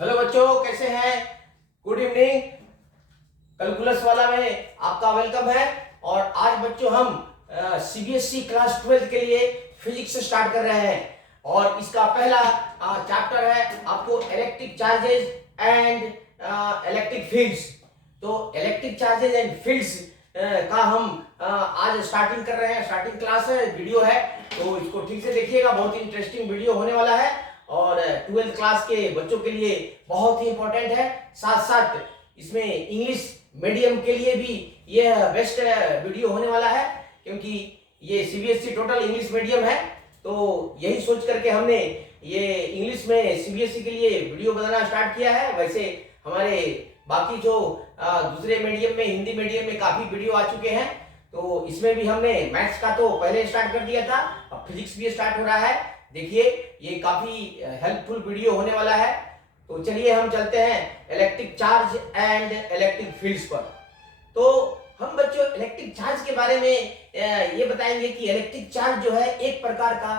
Hello बच्चों, कैसे हैं? Good evening. कैलकुलस वाला में आपका वेलकम है। और आज बच्चों हम सीबीएसई क्लास 12 के लिए फिजिक्स से स्टार्ट कर रहे हैं। और इसका पहला चैप्टर है आपको electric charges and electric fields. तो इलेक्ट्रिक चार्जेस एंड फील्ड्स का हम आज स्टार्टिंग कर रहे हैं। स्टार्टिंग क्लास है, वीडियो है, तो इसको ठीक से देखिएगा। बहुत ही इंटरेस्टिंग वीडियो होने वाला है और 12th क्लास के बच्चों के लिए बहुत ही इंपॉर्टेंट है। साथ साथ इसमें इंग्लिश मीडियम के लिए भी ये बेस्ट वीडियो होने वाला है, क्योंकि ये सीबीएसई टोटल इंग्लिश मीडियम है। तो यही सोच करके हमने ये इंग्लिश में सीबीएसई के लिए वीडियो बनाना स्टार्ट किया है। वैसे हमारे बाकी जो दूसरे मीडियम में, हिंदी मीडियम में काफी वीडियो आ चुके हैं, तो इसमें भी हमने मैथ्स का तो पहले स्टार्ट कर दिया था, अब फिजिक्स भी स्टार्ट हो रहा है। देखिए, ये काफी हेल्पफुल वीडियो होने वाला है। तो चलिए हम चलते हैं electric charge and electric fields पर। तो हम बच्चों इलेक्ट्रिक चार्ज के बारे में ये बताएंगे कि इलेक्ट्रिक चार्ज जो है एक प्रकार का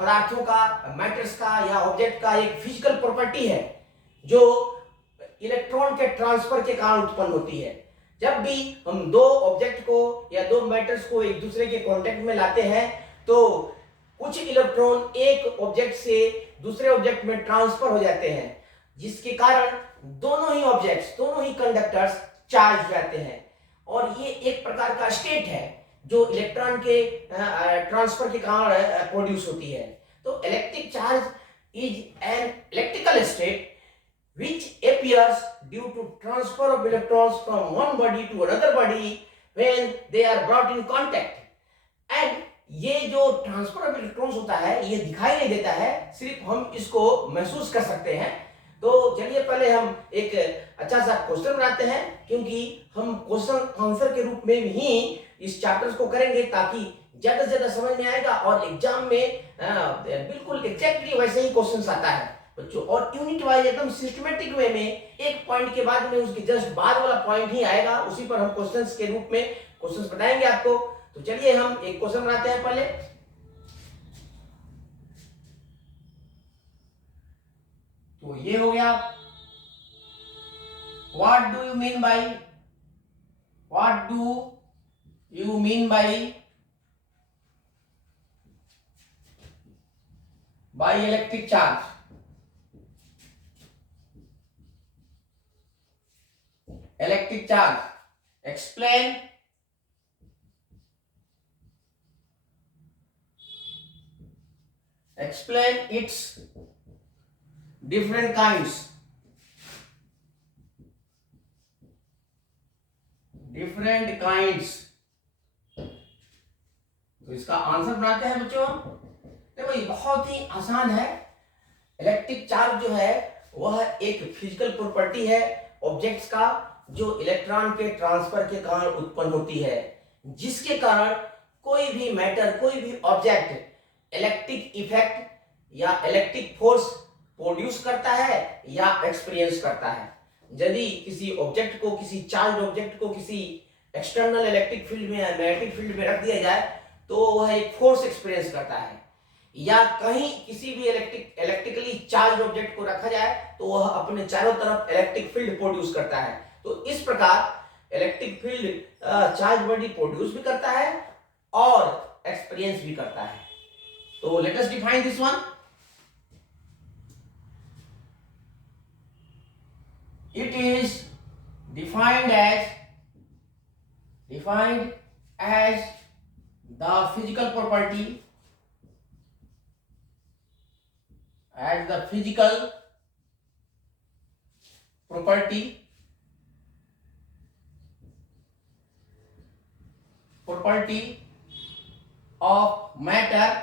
पदार्थों का, मैटर्स का या ऑब्जेक्ट का एक फिजिकल प्रॉपर्टी है जो इलेक्ट्रॉन के ट्रांसफर के कारण उत्पन्न होती है। जब भी हम दो ऑब्जेक्ट को या दो मैटर्स को एक दूसरे के कांटेक्ट में लाते हैं, तो कुछ इलेक्ट्रॉन एक ऑब्जेक्ट से दूसरे ऑब्जेक्ट में ट्रांसफर हो जाते हैं, जिसके कारण दोनों ही ऑब्जेक्ट्स, दोनों ही कंडक्टर्स चार्ज हो जाते हैं। और ये एक प्रकार का स्टेट है जो इलेक्ट्रॉन के ट्रांसफर के कारण प्रोड्यूस होती है। तो electric charge is an electrical state which appears due to transfer of electrons from one body to another body when they are brought in contact. And ये जो ट्रांसफर ऑफ इलेक्ट्रॉन्स होता है ये दिखाई नहीं देता है, सिर्फ हम इसको महसूस कर सकते हैं। तो चलिए पहले हम एक अच्छा सा क्वेश्चन बनाते हैं, क्योंकि हम क्वेश्चन आंसर के रूप में ही इस चैप्टर्स को करेंगे, ताकि ज्यादा से ज्यादा समझ में आएगा और एग्जाम में बिल्कुल एग्जैक्टली वैसे ही क्वेश्चंस आता है बच्चों। और यूनिट वाइज एकदम सिस्टमेटिक वे में एक पॉइंट के बाद में उसके जस्ट बाद वाला पॉइंट ही आएगा, उसी पर हम क्वेश्चंस के रूप में क्वेश्चंस बताएंगे आपको। तो चलिए हम एक क्वेश्चन बनाते हैं पहले। तो ये हो गया, what do you mean by, what do you mean by electric charge? Electric charge, explain its different kinds, तो इसका आंसर बनाते हैं बच्चों। देखो ये बहुत ही आसान है। इलेक्ट्रिक चार्ज जो है वह एक फिजिकल प्रॉपर्टी है ऑब्जेक्ट्स का, जो इलेक्ट्रॉन के ट्रांसफर के कारण उत्पन्न होती है, जिसके कारण कोई भी मैटर, कोई भी ऑब्जेक्ट इलेक्ट्रिक इफेक्ट या इलेक्ट्रिक फोर्स प्रोड्यूस करता है या एक्सपीरियंस करता है। यदि किसी ऑब्जेक्ट को, किसी चार्ज ऑब्जेक्ट को किसी एक्सटर्नल इलेक्ट्रिक फील्ड में या मैग्नेटिक फील्ड में रख दिया जाए, तो वह एक फोर्स एक्सपीरियंस करता है। या कहीं किसी भी इलेक्ट्रिकली चार्ज ऑब्जेक्ट को रखा जाए, तो वह अपने चारों तरफ इलेक्ट्रिक फील्ड प्रोड्यूस करता है। तो इस प्रकार electric field charge body produce भी करता है और एक्सपीरियंस भी करता है। तो let us define this one. It is defined as the physical property, as the physical property of matters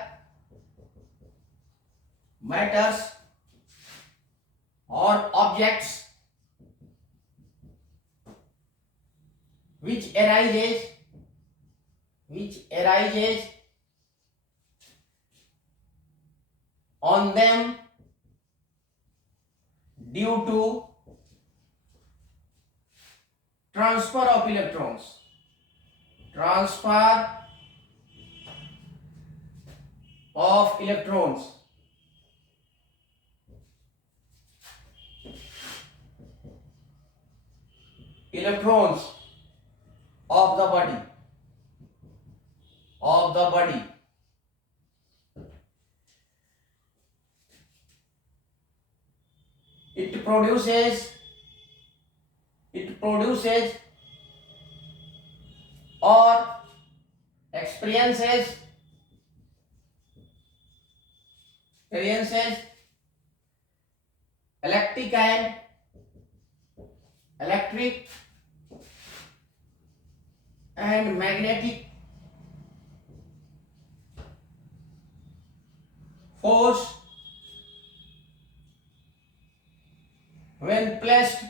or objects which arises on them due to transfer of electrons, electrons of the body, of the body. It produces or experiences electric and magnetic force when placed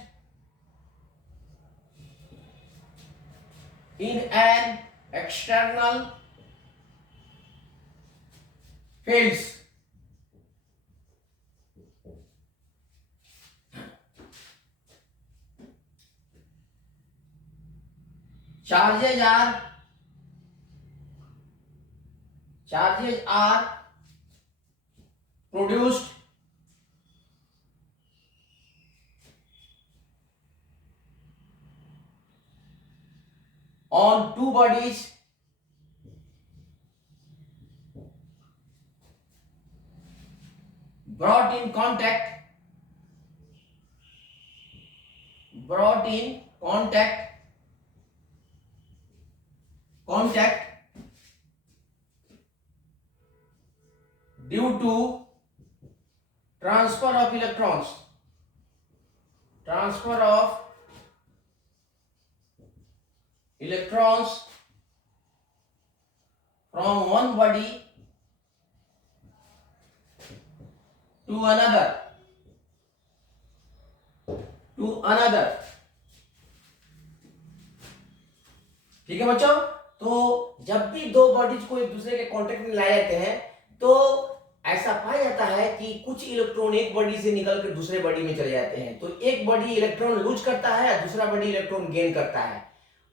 in an external fields. Charges are produced on two bodies brought in contact due to transfer of electrons from one body to another ठीक है बच्चों। तो जब भी दो bodies को एक दूसरे के कांटेक्ट में लाए जाते हैं तो ऐसा पाया जाता है कि कुछ इलेक्ट्रॉन एक बॉडी से निकलकर दूसरे बॉडी में चले जाते हैं। तो एक बॉडी इलेक्ट्रॉन लूज करता है, दूसरा बॉडी इलेक्ट्रॉन गेन करता है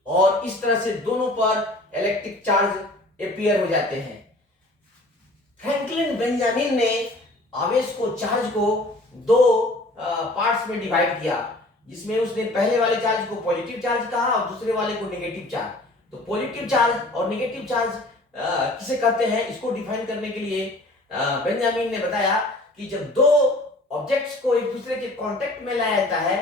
और इस तरह से दोनों पर इलेक्ट्रिक चार्ज अपीयर हो जाते हैं। फ्रैंकलिन बेंजामिन ने आवेश को, चार्ज को दो पार्ट्स में डिवाइड किया, जिसमें उसने पहले वाले चार्ज को पॉजिटिव चार्ज कहा और दूसरे वाले को नेगेटिव चार्ज। तो पॉजिटिव चार्ज और नेगेटिव चार्ज किसे कहते हैं, इसको डिफाइन करने के लिए बेंजामिन ने बताया कि जब दो ऑब्जेक्ट्स को एक दूसरे के कांटेक्ट में लाया जाता है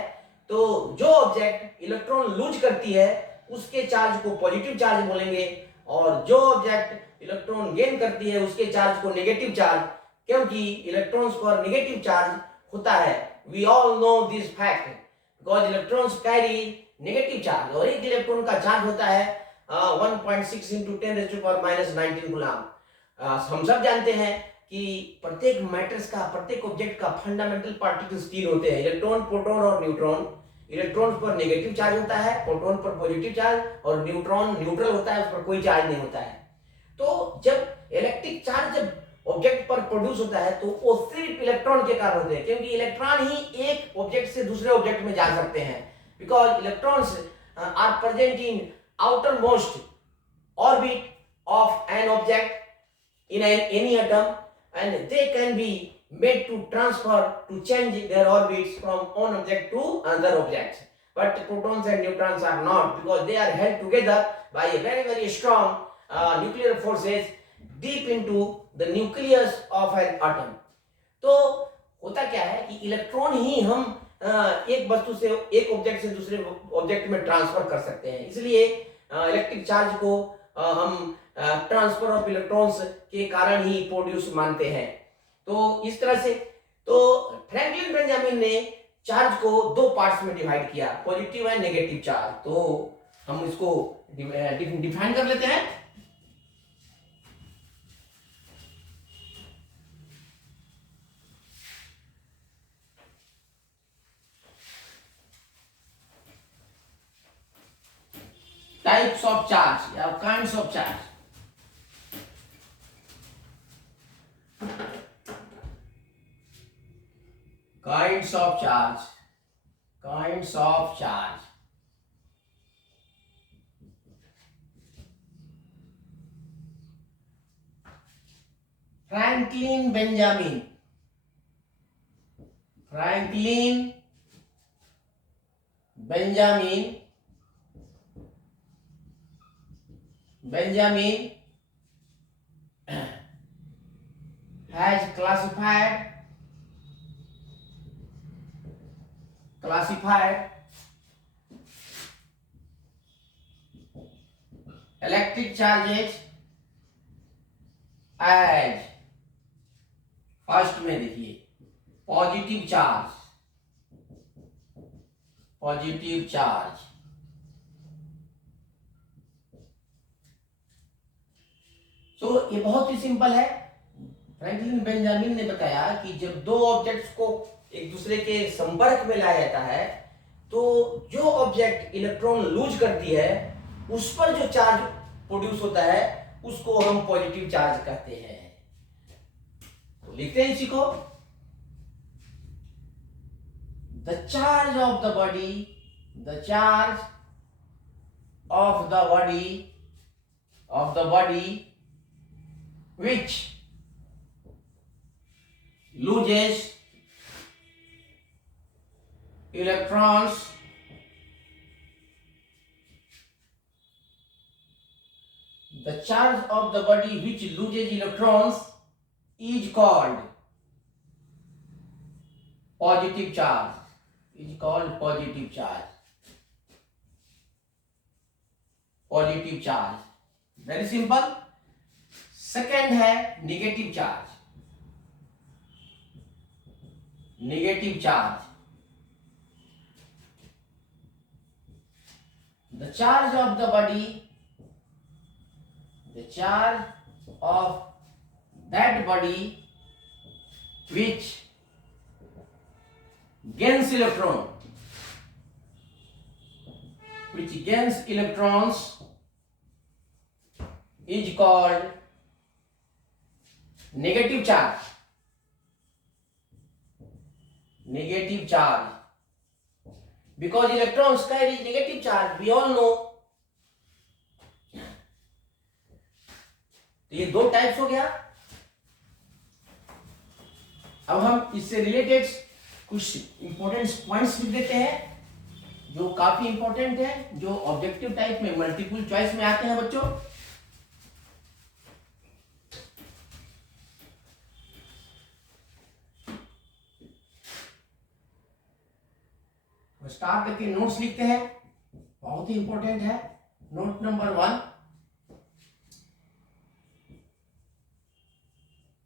तो जो ऑब्जेक्ट इलेक्ट्रॉन लूज करती है उसके चार्ज को पॉजिटिव चार्ज बोलेंगे और जो ऑब्जेक्ट इलेक्ट्रॉन गेन करती है उसके चार्ज को नेगेटिव चार्ज, क्योंकि इलेक्ट्रॉन्स पर नेगेटिव चार्ज होता है। We all know this fact because electrons carry negative charge और एक इलेक्ट्रॉन का चार्ज होता है 1.6 into 10⁻⁻19 गुलाम। हम सब जानते हैं कि प्रत्येक मैटर्स का, प्रत्येक ऑब्जेक्ट का फंडामेंटल पार्टिकल्स तीन होते हैं, इलेक्ट्रॉन, प्रोटॉन और न्यूट्रॉन। इलेक्ट्रॉन पर नेगेटिव चार्ज होता है, प्रोटॉन पर पॉजिटिव चार्ज और न्यूट्रॉन न्यूट्रल होता है, उस पर कोई चार्ज नहीं होता है। तो जब इलेक्ट्रिक चार्ज जब ऑब्जेक्ट पर प्रोड्यूस होता है तो वो सिर्फ इलेक्ट्रॉन के कारण होते हैं, क्योंकि इलेक्ट्रॉन ही एक ऑब्जेक्ट से दूसरे ऑब्जेक्ट में जा सकते हैं। Because electrons are present in outermost orbit of an object in any atom and they can be made to transfer, to change their orbits from one object to another object. But protons and neutrons are not, because they are held together by a very strong nuclear forces deep into the nucleus of an atom. तो होता क्या है कि electron ही हम एक वस्तु से, एक ऑब्जेक्ट से दूसरे ऑब्जेक्ट में ट्रांसफर कर सकते हैं, इसलिए इलेक्ट्रिक चार्ज को हम ट्रांसफर ऑफ इलेक्ट्रॉन्स के कारण ही प्रोड्यूस मानते हैं। तो इस तरह से तो फ्रैंकलिन बेंजामिन ने चार्ज को दो पार्ट्स में डिवाइड किया, पॉजिटिव एंड नेगेटिव चार्ज। तो हम इसको डिफाइन कर लेते हैं। Types of charge या kinds of charge। Kinds of charge, kinds of charge। Franklin Benjamin Benjamin has classified electric charges as, first में देखिए पॉजिटिव चार्ज, तो ये बहुत ही सिंपल है। फ्रैंकलिन बेंजामिन ने बताया कि जब दो ऑब्जेक्ट्स को एक दूसरे के संपर्क में लाया जाता है तो जो ऑब्जेक्ट इलेक्ट्रॉन लूज करती है उस पर जो चार्ज प्रोड्यूस होता है उसको हम पॉजिटिव चार्ज कहते हैं। तो लिखते हैं इसी को, the charge of the body which loses electrons is called positive charge, very simple। Second है negative charge, the charge of that body which gains electrons is called negative charge, because electrons carry negative charge, we all know। तो ये दो types हो गया। अब हम इससे related कुछ इंपॉर्टेंट पॉइंट्स लिख देते हैं जो काफी इंपॉर्टेंट है, जो ऑब्जेक्टिव टाइप में मल्टीपल चॉइस में आते हैं बच्चों। स्टार्ट करके नोट्स लिखते हैं, बहुत ही इंपॉर्टेंट है। Note number 1,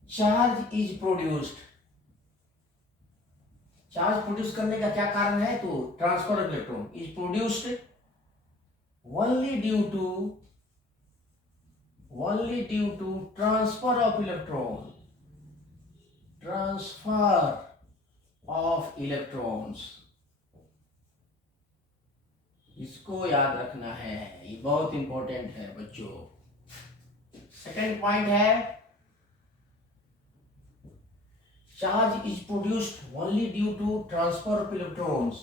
charge is produced. Charge produce करने का क्या कारण है? तो transfer of electron is produced only due to transfer of electrons. इसको याद रखना है, ये बहुत इंपॉर्टेंट है बच्चों। सेकंड पॉइंट है, charge is produced only due to transfer of electrons.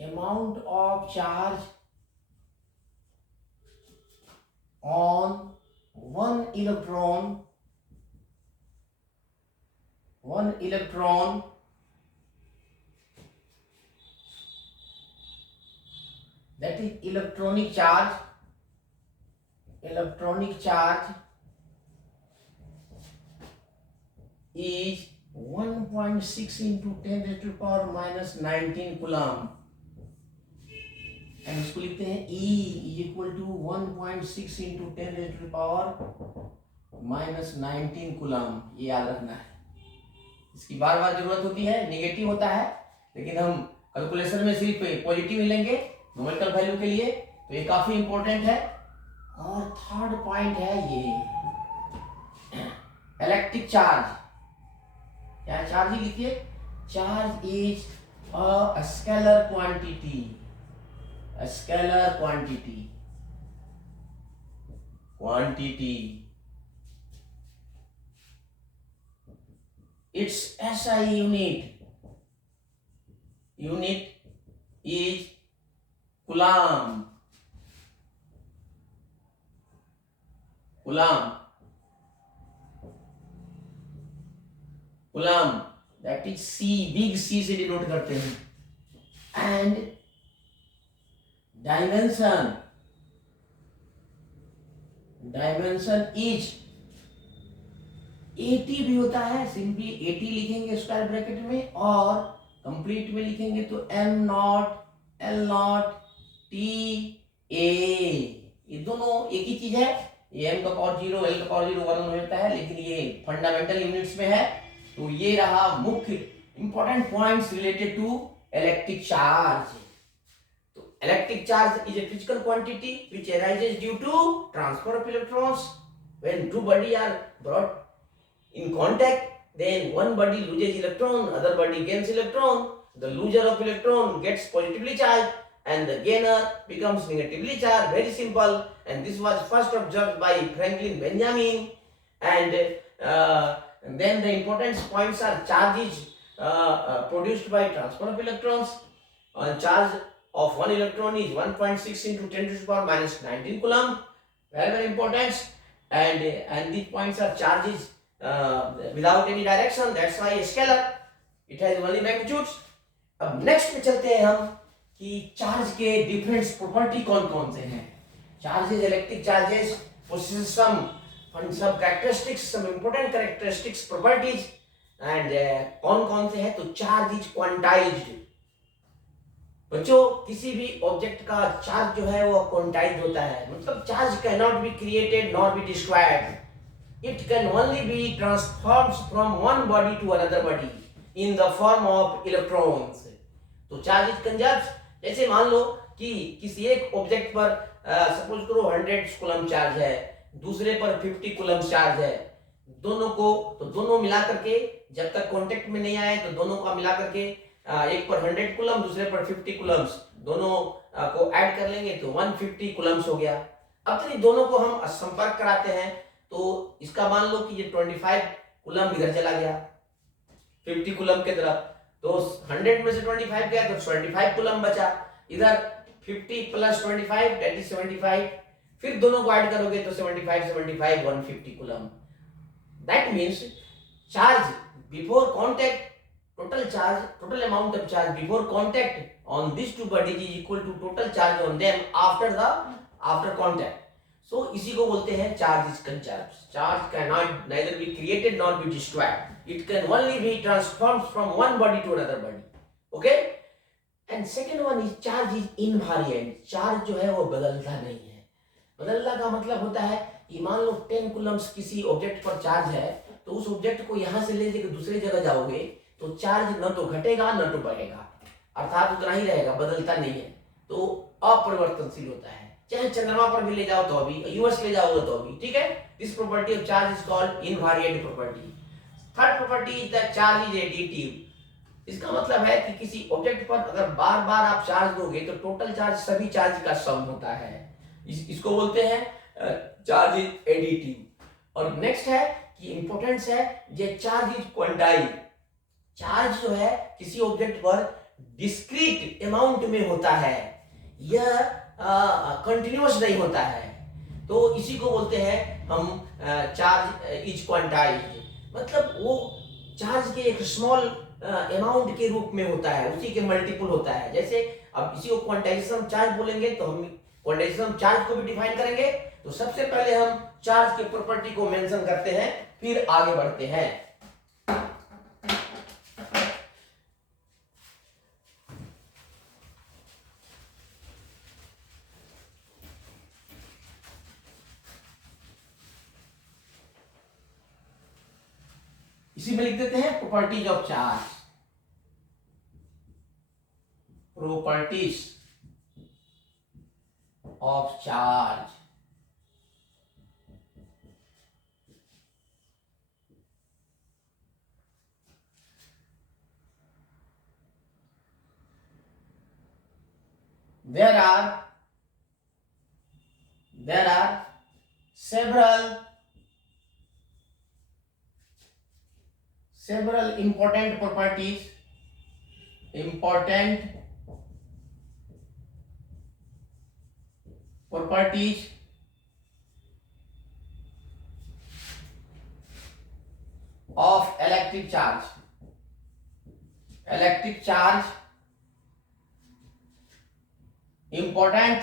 amount of charge on one electron that is electronic charge is 1.6 into 10 raised to the power minus 19 coulomb. And इसको लिखते हैं E is equal to 1.6 into 10 raised to the power minus 19 coulomb. ये याद रखना है, इसकी बार बार जरूरत होती है। नेगेटिव होता है लेकिन हम कैलकुलेशन में सिर्फ पॉजिटिव ही लेंगे न्यूमेरिकल वैल्यू के लिए, तो ये काफी इंपॉर्टेंट है। और थर्ड पॉइंट है ये इलेक्ट्रिक चार्ज। क्या चार्ज ही लिखिए, charge is a scalar quantity. Its SI unit is coulomb। that is C, big C से डिनोट करते हैं। एंड डायमेंशन इज 80 भी होता है, सिंपली 80 लिखेंगे स्क्वायर ब्रैकेट में, और कंप्लीट में लिखेंगे तो m not l not t a, ये दोनों एक ही चीज है। ये m का पावर 0 l का पावर 0 1 होता है, लेकिन ये फंडामेंटल यूनिट्स में है। तो ये रहा मुख्य important points related to electric charge. तो electric charge is a physical quantity which arises due to transfer of electrons when two bodies are brought in contact, then one body loses electron, other body gains electron. The loser of electron gets positively charged and the gainer becomes negatively charged. Very simple. And this was first observed by Franklin Benjamin. And then the important points are charges produced by transfer of electrons. Charge of one electron is 1.6 into 10 to the power minus 19 coulomb. Very very important. And these points are charges without any direction, that's why a scalar, it has only magnitudes. अब next पे चलते हैं हम कि charge के different property कौन कौन से हैं। Charges, electric charges possess some characteristics, some important characteristics, properties, and कौन कौन से हैं। तो चार्ज इज क्वांटाइज्ड। बच्चों, किसी भी ऑब्जेक्ट का चार्ज जो है वो क्वांटाइज्ड होता है, मतलब charge can not be created nor be destroyed, it can only be transformed from one body to another body in the form of electrons. तो चार्ज इज कंजर्व्ड। जैसे मान लो कि किसी एक ऑब्जेक्ट पर सपोज करो 100 कूलम चार्ज है, दूसरे पर 50 कूलम चार्ज है, दोनों मिला करके जब तक कांटेक्ट में नहीं आए तो दोनों का मिला करके एक पर 100 कूलम, दूसरे पर 50 कूलम्स, दोनों को ऐड कर लेंगे तो 150 कूलम्स हो गया। अब तो दोनों को हम संपर्क कराते हैं तो इसका मान लो कि ये 25 कूलम इधर चला गया 50 कूलम के तरफ, तो 100 में से 25 गया तो 25 कूलम बचा, इधर 50 प्लस 25 दैट इज 75, फिर दोनों को ऐड करोगे तो 75 150 coulomb. That means charge before contact, total amount of charge before contact on these two bodies is equal to total charge on them after contact. So इसी को बोलते हैं charge is conserved. Charge cannot neither be created nor be destroyed, it can only be transformed from one body to another body. Okay, and second one is charge is invariant. Charge जो है वो बदलता नहीं है। बदलता का मतलब होता है कि मान लो 10 कूलम्स किसी ऑब्जेक्ट पर चार्ज है, तो उस ऑब्जेक्ट को यहाँ से ले जाकर दूसरी जगह जाओगे तो चार्ज न तो घटेगा न तो बढ़ेगा, अर्थात उतना ही रहेगा, बदलता नहीं है, तो अपरिवर्तनशील होता है। चाहे चंद्रमा पर भी ले जाओ तो भी, यूएस ले जाओगे तो भी, ठीक है। This property of charge is called invariant property. Third property is that charge is additive. इसका मतलब है कि किसी ऑब्जेक्ट पर अगर बार बार आप चार्ज दोगे तो टोटल चार्ज सभी चार्ज का सम होता है, इसको बोलते हैं चार्ज इज एडिटिव। और नेक्स्ट है कि इंपॉर्टेंस है ये चार्ज इज क्वांटाइज। चार्ज जो है किसी ऑब्जेक्ट पर डिस्क्रीट अमाउंट में होता है, यह कंटिन्यूअस नहीं होता है, तो इसी को बोलते हैं हम चार्ज इज क्वांटाइज्ड। मतलब वो चार्ज के एक स्मॉल अमाउंट के रूप में होता है, उसी के मल्टीपल होता है। जैसे अब इसी को क्वांटाइजेशन चार्ज बोलेंगे तो हम क्वांटाइजेशन चार्ज को भी डिफाइन करेंगे। तो सबसे पहले हम चार्ज के प्रॉपर्टी को मेंशन करते हैं, फिर आगे बढ़ते हैं। इसी में लिख देते हैं properties of charge. Properties of charge. there are several important properties of electric charge important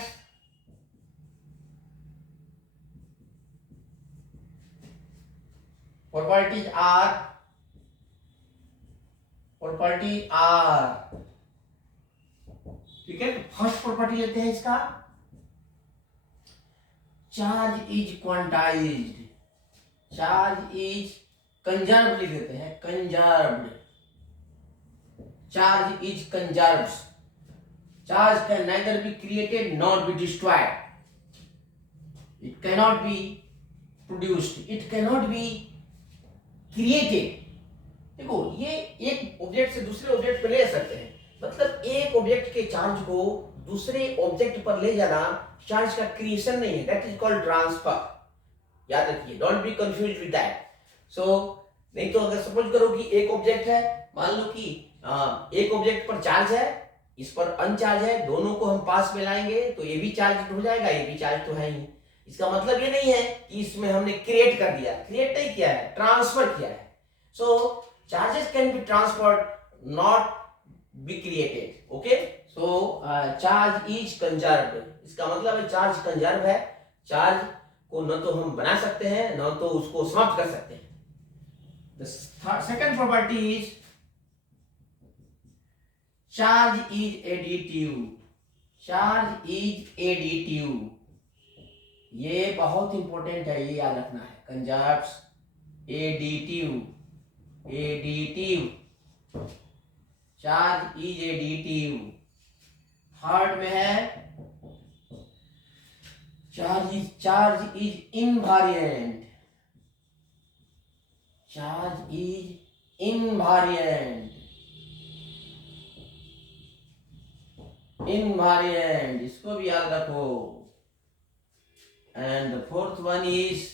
properties are ठीक है। तो फर्स्ट प्रॉपर्टी लेते हैं इसका, charge is quantized, charge is conserved लिख देते हैं, conserved, charge is conserved, charge can neither be created not be destroyed, it cannot be produced, it cannot be created. देखो ये एक ऑब्जेक्ट से दूसरे ऑब्जेक्ट पे ले सकते हैं, मतलब एक ऑब्जेक्ट के चार्ज को दूसरे ऑब्जेक्ट पर ले जाना चार्ज का क्रिएशन नहीं है, दैट इज कॉल्ड ट्रांसफर। याद रखिए, don't be confused with that. So नहीं तो अगर सपोज करो कि एक ऑब्जेक्ट है, मान लो कि एक ऑब्जेक्ट पर चार्ज है, इस पर अनचार्ज है, दोनों को हम पास में लाएंगे तो ये भी चार्ज हो जाएगा, ये भी चार्ज तो है ही। इसका मतलब ये नहीं है कि इसमें हमने क्रिएट कर दिया, क्रिएट नहीं किया है, ट्रांसफर किया है। So charges can be transferred not be created. Okay, so charge is conserved, इसका मतलब है चार्ज कंजर्व है, चार्ज को न तो हम बना सकते हैं न तो उसको समाप्त कर सकते हैं। The second property is charge is additive, charge is additive, ये बहुत इंपॉर्टेंट है, ये याद रखना है, conserves, additive, additive, charge is additive. Third में है charge is invariant, charge is invariant, invariant, इसको भी याद रखो। And the fourth one is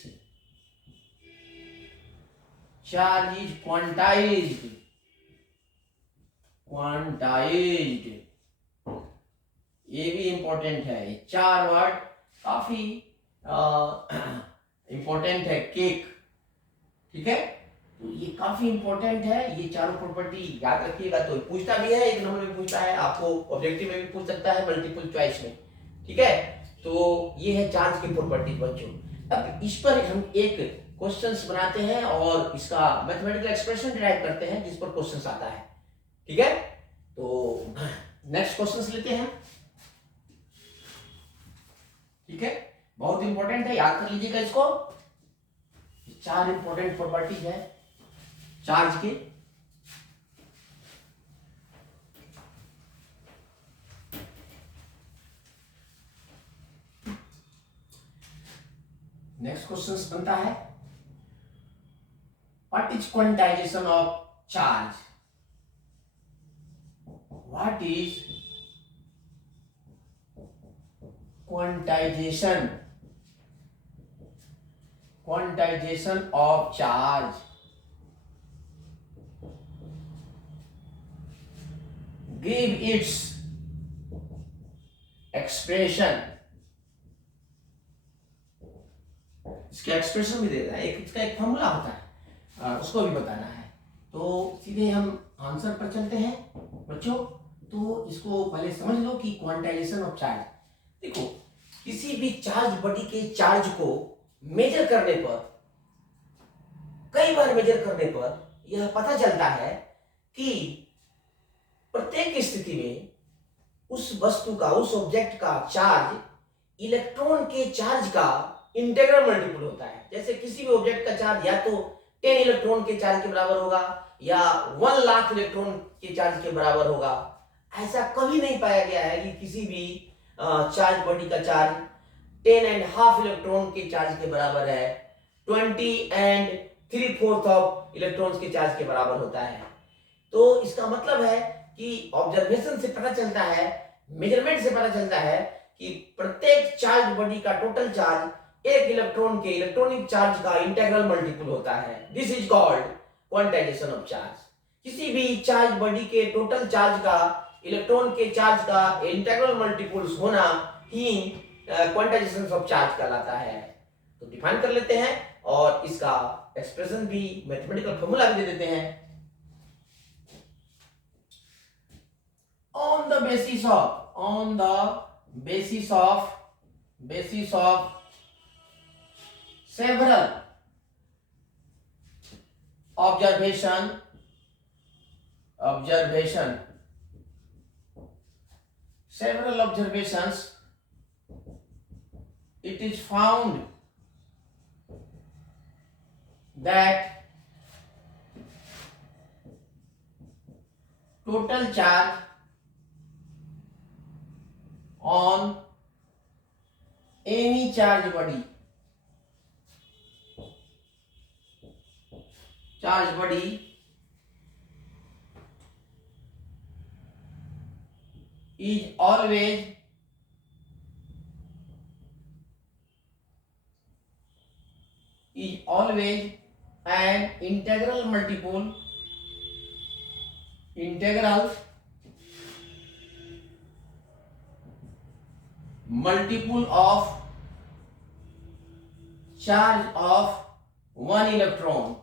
charge is quantized, quantized, ये भी इंपॉर्टेंट है। ये चार वर्ड काफी इंपॉर्टेंट है। केक, ठीक है, तो ये काफी इंपॉर्टेंट है, ये चारों प्रॉपर्टी याद रखिएगा। तो पूछता भी है, एक नंबर में पूछता है, आपको ऑब्जेक्टिव में भी पूछ सकता है, मल्टीपल चॉइस में, ठीक है। तो ये है चार्ज की प्रॉपर्टी बच्चों। अब इस पर हम एक क्वेश्चंस बनाते हैं और इसका मैथमेटिकल एक्सप्रेशन डिराइव करते हैं जिस पर क्वेश्चंस आता है, ठीक है। तो नेक्स्ट क्वेश्चंस लेते हैं, ठीक है, बहुत इंपॉर्टेंट है, याद कर लीजिएगा इसको। चार इंपॉर्टेंट प्रॉपर्टीज है चार्ज के। नेक्स्ट क्वेश्चन बनता है, what is quantization of charge, what is quantization, quantization of charge, give its expression, इसका एक्सप्रेशन भी देता है, इसका एक फॉर्मूला होता है, उसको भी बताना है। तो सीधे हम आंसर पर चलते हैं बच्चों। तो इसको पहले समझ लो कि क्वांटाइजेशन ऑफ चार्ज, देखो किसी भी चार्ज बॉडी के चार्ज को मेजर करने पर, कई बार मेजर करने पर यह पता चलता है कि प्रत्येक स्थिति में उस वस्तु का, उस ऑब्जेक्ट का चार्ज इलेक्ट्रॉन के चार्ज का इंटीग्रल मल्टीपल होता है। जैसे किसी भी ऑब्जेक्ट का चार्ज या तो 10 इलेक्ट्रॉन के चार्ज के बराबर होगा या 1 लाख इलेक्ट्रॉन के चार्ज के बराबर होगा। ऐसा कभी नहीं पाया गया है कि किसी भी चार्ज बॉडी का चार्ज 10.5 इलेक्ट्रॉन के चार्ज के बराबर है, 20 3/4 ऑफ इलेक्ट्रॉन्स के चार्ज के बराबर होता है। तो इसका मतलब है कि ऑब्जर्वेशन से पता चलता है, मेजरमेंट से पता चलता है कि प्रत्येक चार्ज बॉडी का टोटल चार्ज एक इलेक्ट्रॉन के इलेक्ट्रॉनिक चार्ज का इंटीग्रल मल्टीपल होता है। This is called quantization of charge. किसी भी चार्ज बॉडी के टोटल चार्ज का इलेक्ट्रॉन के चार्ज का इंटीग्रल मल्टीपल्स होना ही क्वांटाइजेशन ऑफ चार्ज कहलाता है। तो डिफाइन कर लेते हैं और इसका एक्सप्रेशन भी, मैथमेटिकल फॉर्मूला भी दे देते हैं। On the basis of, on the basis of several observation several observations, it is found that total charge on any charge body is always an integral multiple of charge of one electron.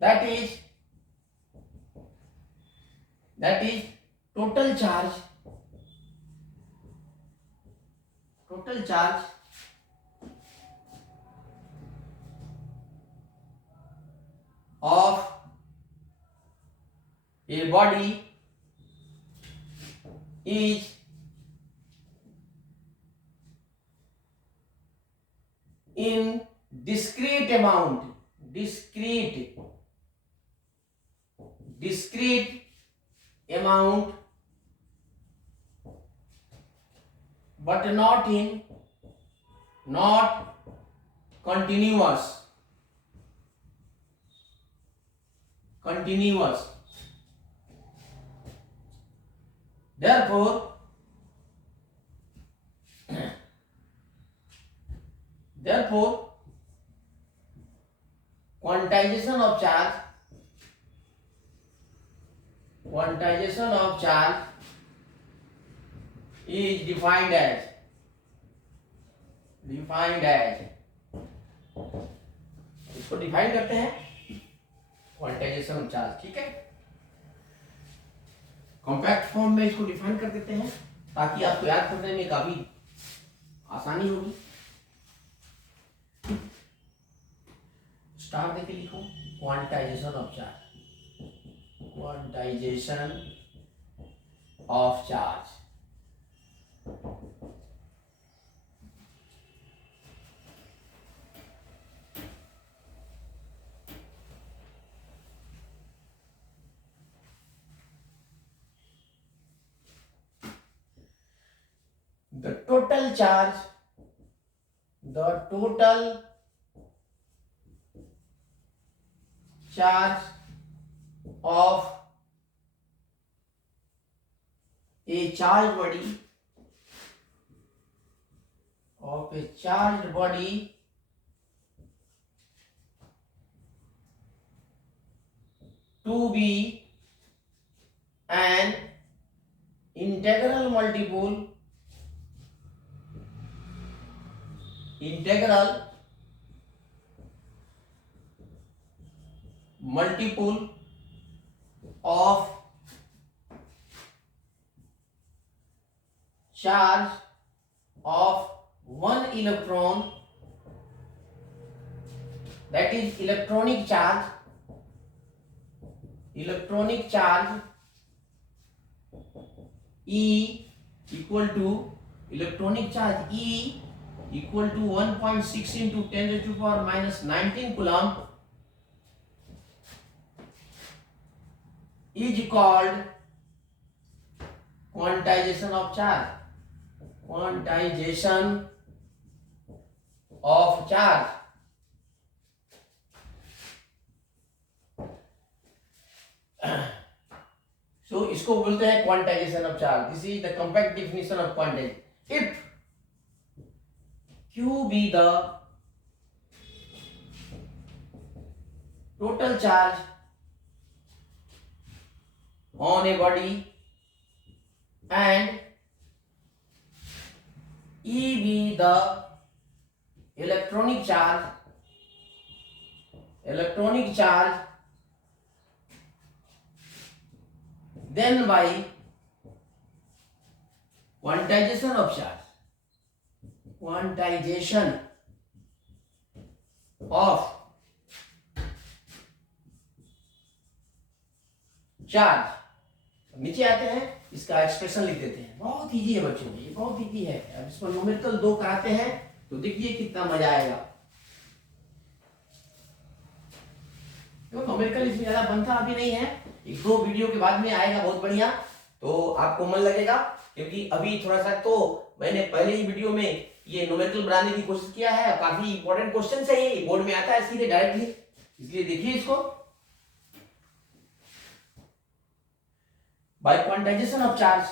That is total charge of a body is in discrete amount, but not continuous. Therefore, quantization of charge is defined as इसको define करते हैं quantization of charge. ठीक है, compact form में इसको define कर देते हैं ताकि आपको याद करने में काफी आसानी होगी। स्टार देके लिखो quantization of charge. The total charge of a charged body to be an integral multiple of charge of one electron, that is electronic charge E equal to 1.6 into 10 to the power minus 19 coulomb is called quantization of charge. So इसको बोलते हैं quantization of charge. This is the compact definition of quantization. If Q be the total charge on a body and E be the electronic charge electronic charge then by quantisation of charge, quantisation of charge. नीचे आते हैं, इसका expression लिख देते हैं। बहुत easy है बच्चों, ये बहुत इजी है। अब इसको न्यूमेरिकल 2 कराते हैं तो देखिए कितना मजा आएगा। तो न्यूमेरिकल इसमें ज्यादा बनता अभी नहीं है, 1-2 वीडियो के बाद में आएगा बहुत बढ़िया, तो आपको मन लगेगा। क्योंकि अभी थोड़ा सा तो मैंने पहले ही वीडियो में ये न्यूमेरिकल बनाने की कोशिश किया है, काफी इंपॉर्टेंट क्वेश्चन है, ये बोर्ड में आता है सीधे डायरेक्टली, इसलिए देखिए इसको। By quantisation of charge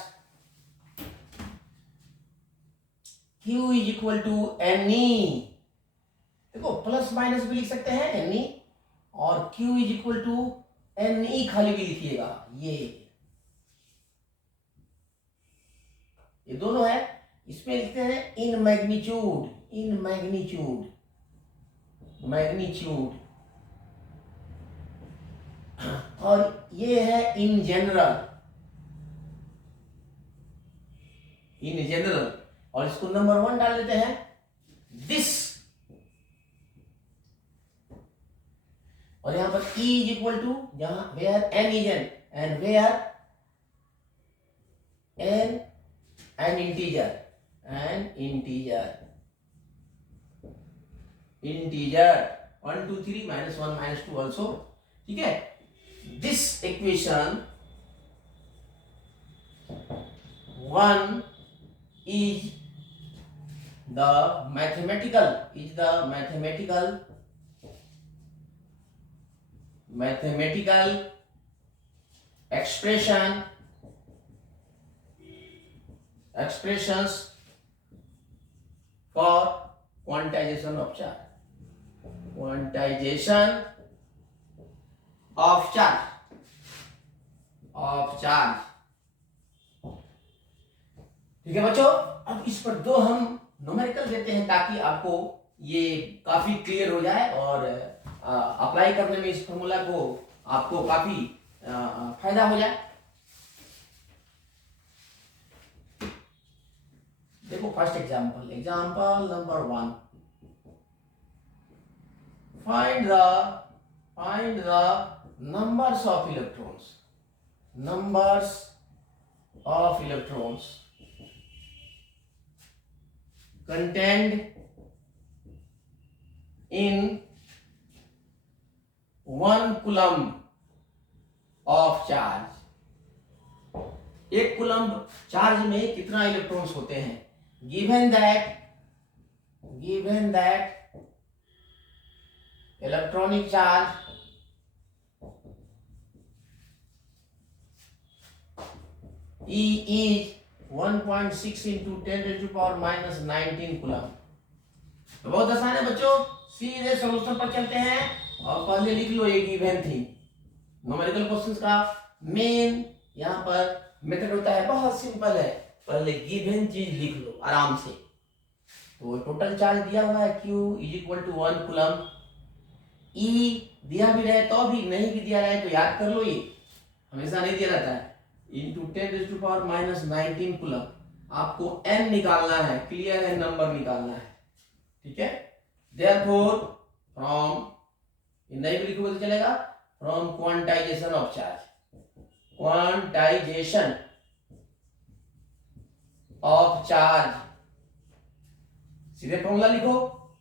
Q is equal to NE, देखो प्लस माइनस भी लिख सकते हैं NE, और Q is equal to NE खाली भी लिखिएगा। ये दोनों है, इसमें लिखते हैं in magnitude, in magnitude, magnitude, और ये है इन जनरल, इन जनरल, और इसको नंबर 1 डाल देते हैं दिस, और यहां पर E इज इक्वल टू, जहां where N is N and where N an integer, integer 1 2 3 -1 -2 also, ठीक है। This equation 1 is the mathematical expressions for quantization of charge, ठीक है बच्चों। अब इस पर 2 हम न्यूमेरिकल देते हैं ताकि आपको ये काफी क्लियर हो जाए और अप्लाई करने में इस फॉर्मूला को आपको काफी फायदा हो जाए। देखो first example number 1, find the numbers of electrons contained in 1 coulomb of charge। 1 coulomb charge में कितना इलेक्ट्रॉन्स होते हैं? Given that electronic charge E is 1.6 into 10⁻⁻19 coulomb. तो बहुत आसान है बच्चों, सीधे सॉल्यूशन पर चलते हैं और पहले लिख लो ये गिवन थी। न्यूमेरिकल क्वेश्चंस का मेन यहाँ पर मेथड होता है, बहुत सिंपल है, पहले गिवन चीज लिख लो आराम से। तो टोटल चार्ज दिया हुआ है Q is equal to 1 coulomb, E दिया भी रहे तो भी, नहीं भी दिया रहे तो याद कर लो, ये हमेशा नहीं दिया रहता है, इंटू 10⁻⁻19 कूलम्ब। आपको n निकालना है, क्लियर है, नंबर निकालना है, ठीक है। देयरफॉर फ्रॉम, नहीं भी लिखोगे तो चलेगा, from quantisation of charge, quantisation of charge, सीधे फॉर्मूला लिखो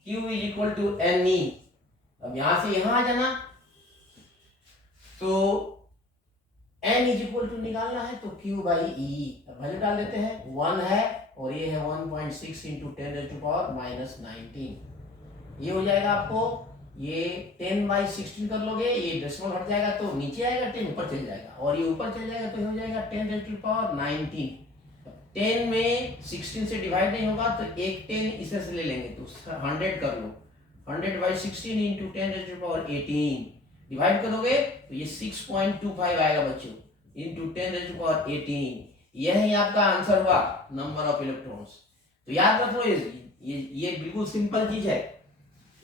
Q is equal to NE। अब यहां से यहां आ जाना, तो n इज इक्वल टू निकालना है तो Q बाई E, वैल्यू डाल देते हैं, 1 है और ये है 1.6 इंटू 10⁻⁻19। ये हो जाएगा आपको, ये 10/16 कर लोगे, ये डेसिमल हट जाएगा तो नीचे आएगा, 10 ऊपर चल जाएगा, और ये ऊपर चल जाएगा तो हो जाएगा 10⁻19। 10 में 16 से डिवाइड नहीं होगा तो एक 10 इसे से ले लेंगे तो 100 कर लो, 100/16 इंटू 10⁻18 डिवाइड करोगे तो ये 6.25 आएगा बच्चों, इंटू 10⁻18। यह ही आपका आंसर हुआ नंबर ऑफ इलेक्ट्रॉन्स। तो याद रखो, ये बिल्कुल सिंपल चीज है।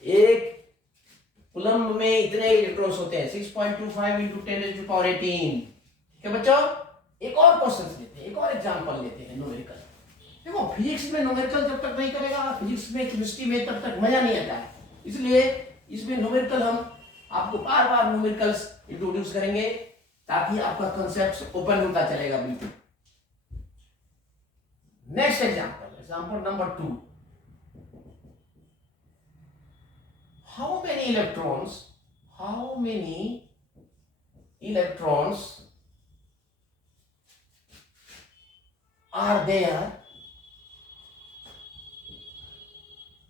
एक कूलम्ब में इतने इलेक्ट्रॉन्स होते हैं 6.25 इंटू 10⁻18। ठीक है बच्चों, एक और क्वेश्चन लेते हैं, एक और एग्जांपल लेते हैं न्यूमेरिकल। देखो फिजिक्स में न्यूमेरिकल जब तक नहीं करेगा, फिजिक्स में केमिस्ट्री में तब तक मजा नहीं आता है, इसलिए इसमें न्यूमेरिकल हम आपको बार बार न्यूमेरिकल्स इंट्रोड्यूस करेंगे ताकि आपका कंसेप्ट ओपन होता चलेगा बिल्कुल। Next example number 2। How many electrons are there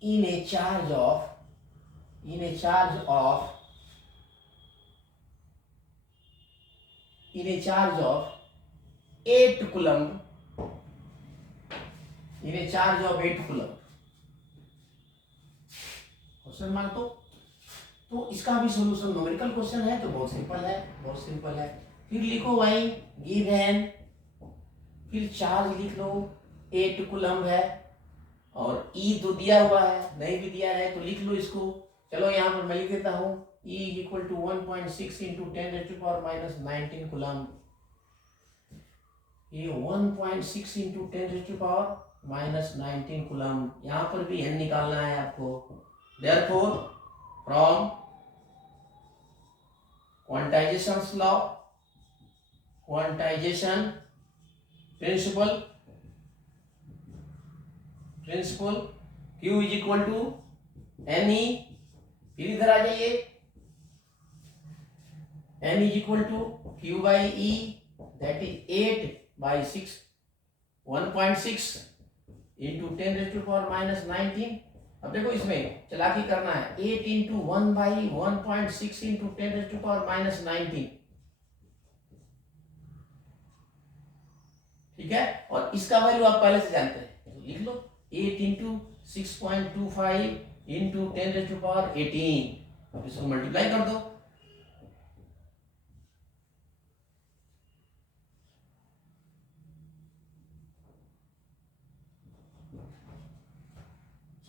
in a charge of 8 coulomb, question mark. तो इसका भी सॉल्यूशन न्यूमेरिकल क्वेश्चन है तो बहुत सिंपल है। फिर लिखो भाई गिवन, फिर चार्ज लिख लो 8 कूलम्ब है, और ई तो दिया हुआ है, नहीं भी दिया है तो लिख लो इसको। चलो यहाँ पर मैं लिख देता हूँ E equal to 1.6 into 10⁻⁻19 coulomb. ये 1.6 इंटू 10⁻⁻19 कूलम्ब। यहाँ पर भी n निकालना है आपको। Therefore from quantisation law, quantisation principle Q is equal to NE, फिर इधर आ जाइए, N is equal to Q by E, that is 8/6, 1.6 into 10⁻⁻19। अब देखो इसमें चालाकी करना है, 8 इंटू 1/1.6 इंटू 10⁻⁻19। ठीक है, और इसका वैल्यू आप पहले से जानते हैं तो लिख लो 8 इंटू 6.25 इंटू 10⁻18। अब इसको मल्टीप्लाई कर दो।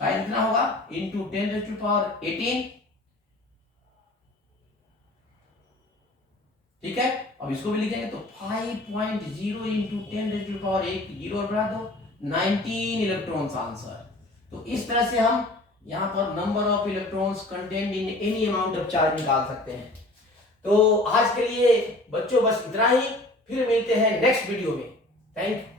साइज कितना होगा इंटू 10⁻18। ठीक है, अब इसको भी लिखेंगे तो 5.0 इंटू 10⁻1, 0 बढ़ा दो, 19 इलेक्ट्रॉन्स आंसर। तो इस तरह से हम यहाँ पर number of electrons contained in any amount of charge निकाल सकते हैं। तो आज के लिए बच्चों बस इतना ही, फिर मिलते हैं नेक्स्ट वीडियो में। Thank you.